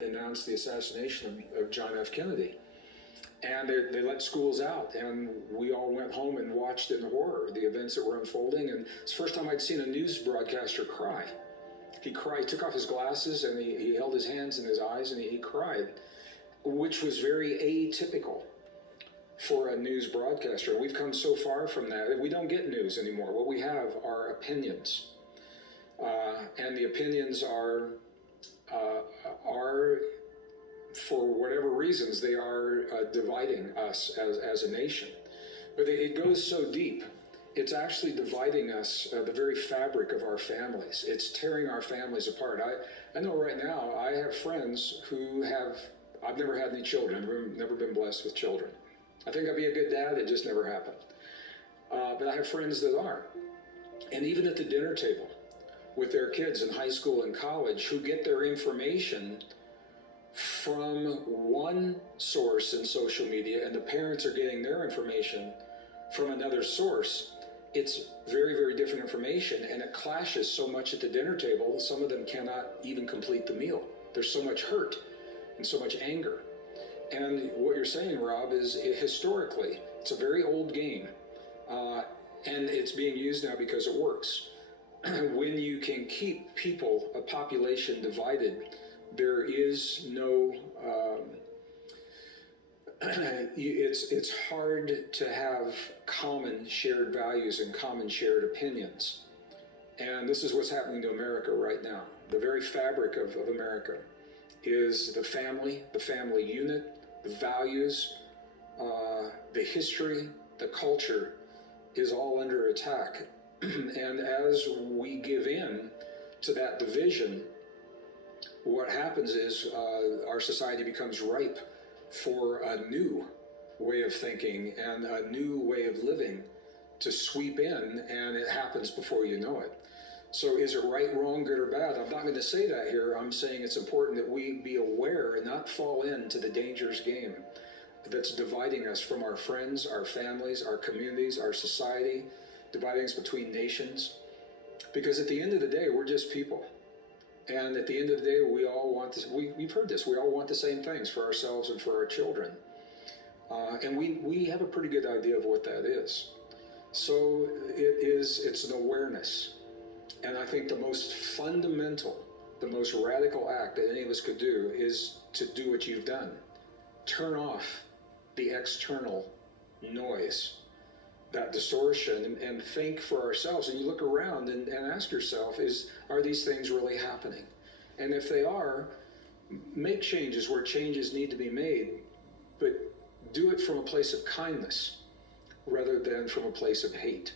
announced the assassination of John F. Kennedy. And they let schools out, and we all went home and watched in horror the events that were unfolding. And it's the first time I'd seen a news broadcaster cry. He cried, took off his glasses, and he held his hands in his eyes, and he cried, which was very atypical for a news broadcaster. We've come so far from that. We don't get news anymore. What we have are opinions. And the opinions are for whatever reasons, they are dividing us as a nation. But it goes so deep. It's actually dividing us, the very fabric of our families. It's tearing our families apart. I know right now, I have friends who I've never had any children, I've never been blessed with children. I think I'd be a good dad, it just never happened. But I have friends that are. And even at the dinner table with their kids in high school and college who get their information from one source in social media, and the parents are getting their information from another source. It's very, very different information, and it clashes so much at the dinner table, some of them cannot even complete the meal. There's so much hurt and so much anger. And what you're saying, Rob, is historically, it's a very old game, and it's being used now because it works. When you can keep people, a population divided, there is no, it's hard to have common shared values and common shared opinions. And this is what's happening to America right now. The very fabric of America is the family unit, the values, the history, the culture is all under attack. And as we give in to that division, what happens is our society becomes ripe for a new way of thinking and a new way of living to sweep in, and it happens before you know it. So is it right, wrong, good or bad? I'm not going to say that here. I'm saying it's important that we be aware and not fall into the dangerous game that's dividing us from our friends, our families, our communities, our society, dividing us between nations. Because at the end of the day, we're just people. And at the end of the day, we all want this. We've heard this. We all want the same things for ourselves and for our children. And we have a pretty good idea of what that is. So it's an awareness. And I think the most fundamental, the most radical act that any of us could do is to do what you've done. Turn off the external noise, that distortion, and think for ourselves. And you look around and ask yourself, are these things really happening? And if they are, make changes where changes need to be made, but do it from a place of kindness rather than from a place of hate.